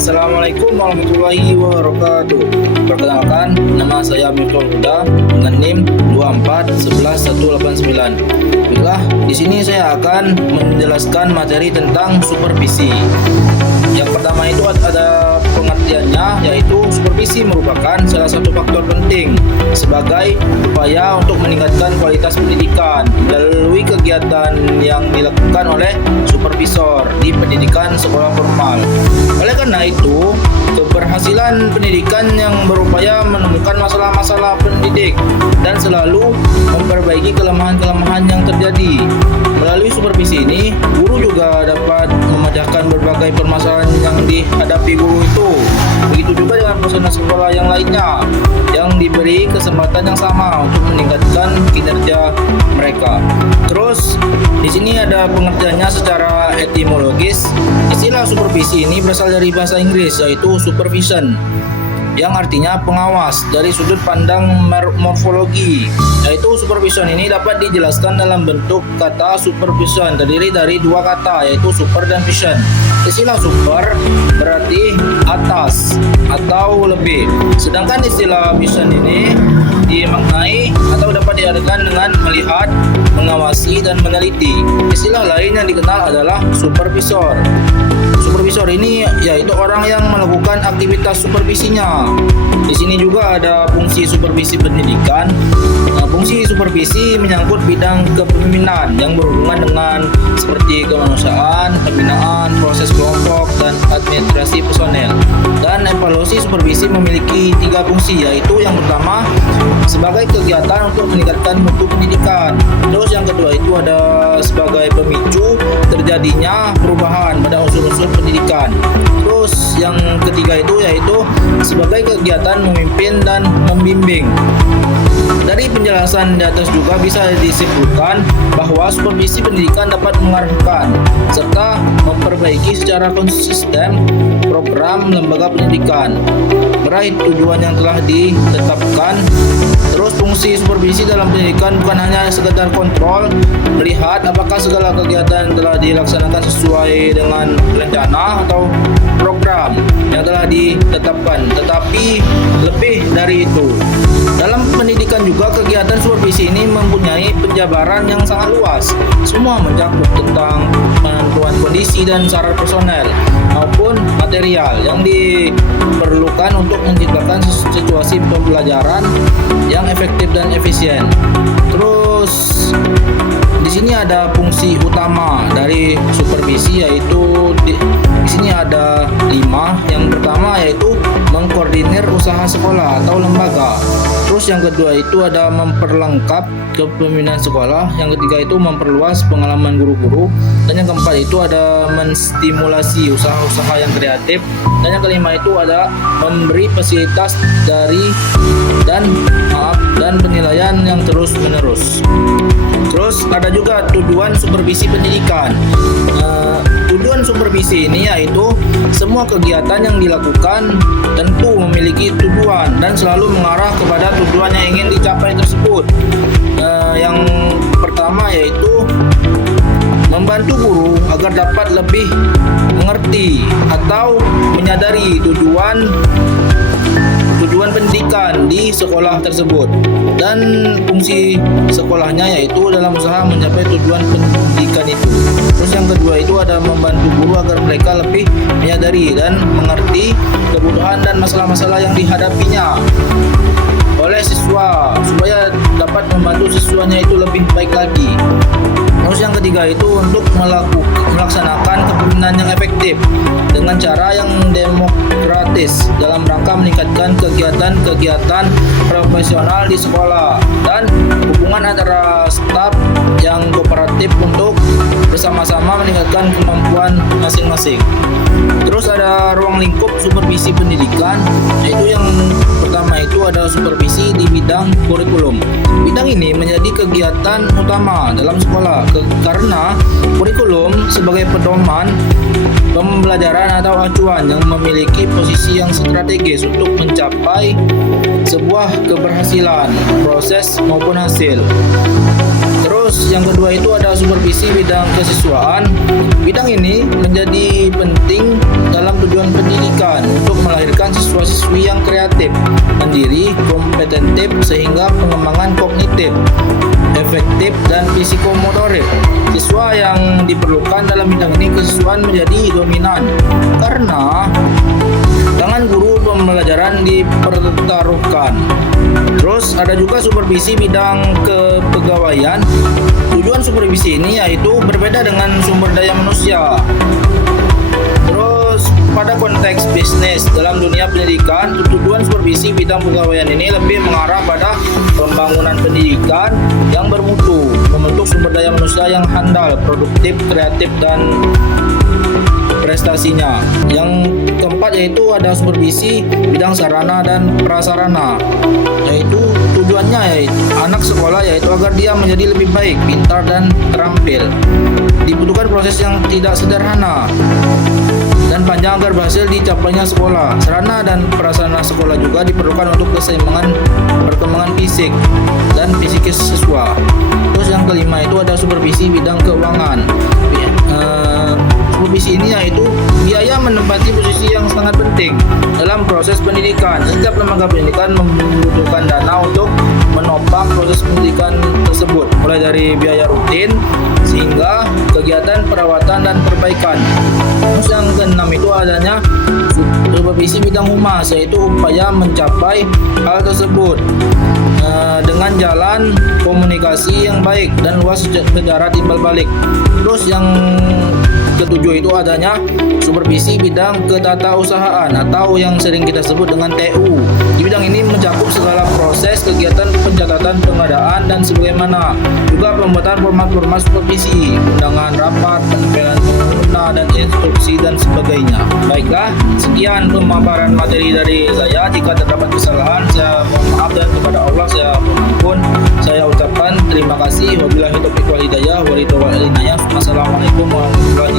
Assalamualaikum warahmatullahi wabarakatuh. Perkenalkan, nama saya Miftahul Huda dengan NIM 2411189. Baiklah, di sini saya akan menjelaskan materi tentang supervisi. Yang pertama itu ada pengertiannya, yaitu supervisi merupakan salah satu faktor penting sebagai upaya untuk meningkatkan kualitas pendidikan melalui kegiatan yang dilakukan oleh supervisor di pendidikan sekolah formal. Oleh karena itu, keberhasilan pendidikan yang berupaya menemukan masalah-masalah pendidik dan selalu memperbaiki kelemahan-kelemahan yang terjadi. Melalui supervisi ini, guru juga dapat memecahkan berbagai permasalahan yang dihadapi guru itu. Begitu juga dengan peserta sekolah yang lainnya yang diberi kesempatan yang sama untuk meningkatkan kinerja mereka. Terus di sini ada pengertiannya secara etimologis. Istilah supervisi ini berasal dari bahasa Inggris, yaitu supervision, yang artinya pengawas dari sudut pandang morfologi, yaitu supervision ini dapat dijelaskan dalam bentuk kata supervision terdiri dari dua kata, yaitu super dan vision. Istilah super berarti atas atau lebih, sedangkan istilah vision ini dimaknai atau dapat diartikan dengan melihat, mengawasi, dan meneliti. Istilah lain yang dikenal adalah supervisor. Supervisor ini yaitu orang yang melakukan aktivitas supervisinya. Di sini juga ada fungsi supervisi pendidikan. Fungsi supervisi menyangkut bidang kepemimpinan yang berhubungan dengan seperti kemanusiaan, pembinaan, proses kelompok, dan administrasi personel. Dan evaluasi supervisi memiliki tiga fungsi, yaitu yang pertama sebagai kegiatan untuk meningkatkan mutu pendidikan. Terus yang kedua itu ada sebagai pemicu terjadinya perubahan pada unsur-unsur pendidikan. Terus yang ketiga itu yaitu sebagai kegiatan memimpin dan membimbing. Dari penjelasan di atas juga bisa disimpulkan bahwa supervisi pendidikan dapat mengarahkan serta memperbaiki secara konsisten program lembaga pendidikan meraih tujuan yang telah ditetapkan. Terus fungsi supervisi dalam pendidikan bukan hanya sekedar kontrol, melihat apakah segala kegiatan telah dilaksanakan sesuai dengan rencana atau program yang telah ditetapkan, tetapi lebih dari itu. Dalam pendidikan juga kegiatan supervisi ini mempunyai penjabaran yang sangat luas. Semua mencakup tentang penentuan kondisi dan syarat personel maupun material yang diperlukan untuk menciptakan situasi pembelajaran yang efektif dan efisien. Terus di sini ada fungsi utama dari supervisi, yaitu di sini ada 5. Yang pertama yaitu mengkoordinir usaha sekolah atau lembaga. Terus yang kedua itu ada memperlengkap kepemimpinan sekolah. Yang ketiga itu memperluas pengalaman guru-guru. Dan yang keempat itu ada menstimulasi usaha-usaha yang kreatif. Dan yang kelima itu ada memberi fasilitas dan penilaian yang terus-menerus. Terus ada juga tujuan supervisi pendidikan. Tujuan supervisi ini yaitu semua kegiatan yang dilakukan tentu memiliki tujuan dan selalu mengarah kepada tujuan yang ingin dicapai tersebut. Yang pertama yaitu membantu guru agar dapat lebih mengerti atau menyadari tujuan pendidikan di sekolah tersebut, dan fungsi sekolahnya yaitu dalam usaha mencapai tujuan pendidikan itu. Terus yang kedua itu ada membantu guru agar mereka lebih menyadari dan mengerti kebutuhan dan masalah-masalah yang dihadapinya oleh siswa supaya dapat membantu siswanya itu lebih baik lagi. Terus yang ketiga itu untuk melaksanakan kepemimpinan yang efektif dengan cara yang demokratis dalam rangka meningkatkan kegiatan-kegiatan profesional di sekolah dan hubungan antara staf yang kooperatif untuk bersama-sama meningkatkan kemampuan masing-masing. Terus ada ruang lingkup supervisi pendidikan, yaitu yang pertama itu ada supervisi di bidang kurikulum. Bidang ini menjadi kegiatan utama dalam sekolah karena kurikulum sebagai pedoman pembelajaran atau acuan yang memiliki posisi yang strategis untuk mencapai sebuah keberhasilan proses maupun hasil. Terus yang kedua itu ada supervisi bidang kesiswaan. Bidang ini menjadi penting dalam tujuan pendidikan untuk melahirkan siswa-siswi yang kreatif, mandiri, kompetitif sehingga pengembangan kognitif, efektif dan psikomotorik. Siswa yang diperlukan dalam bidang ini kesiswaan menjadi dominan karena tangan guru pembelajaran dipertaruhkan. Terus ada juga supervisi bidang kepegawaian. Tujuan supervisi ini yaitu berbeda dengan sumber daya manusia. Terus pada konteks bisnis dalam dunia pendidikan, tujuan supervisi bidang kepegawaian ini lebih mengarah pada pembangunan pendidikan yang bermutu, membentuk sumber daya manusia yang handal, produktif, kreatif dan prestasinya. Yang keempat yaitu ada supervisi bidang sarana dan prasarana, yaitu tujuannya yaitu anak sekolah yaitu agar dia menjadi lebih baik, pintar dan terampil. Dibutuhkan proses yang tidak sederhana dan panjang agar berhasil dicapainya sekolah. Sarana dan prasarana sekolah juga diperlukan untuk keseimbangan perkembangan fisik dan psikis siswa. Terus yang kelima itu ada supervisi bidang keuangan. Supervisi ini yaitu biaya menempati posisi yang sangat penting dalam proses pendidikan. Setiap lembaga pendidikan membutuhkan dana untuk menopang proses pendidikan tersebut, mulai dari biaya rutin sehingga kegiatan perawatan dan perbaikan. Terus yang keenam itu adanya supervisi bidang humas, yaitu upaya mencapai hal tersebut dengan jalan komunikasi yang baik dan luas secara timbal balik. Terus yang ketujuh itu adanya supervisi bidang ketatausahaan atau yang sering kita sebut dengan TU. Di bidang ini mencakup segala proses kegiatan pencatatan, pengadaan dan sebagaimana. Juga pembuatan format-format supervisi, undangan rapat, penempelan pengguna dan instruksi dan sebagainya. Baiklah, sekian pemaparan materi dari saya. Jika terdapat kesalahan, saya mohon maaf dan kepada Allah saya mohon ampun. Saya ucapkan terima kasih. Wabillahi taufiq wal hidayah. Assalamualaikum warahmatullahi wabarakatuh.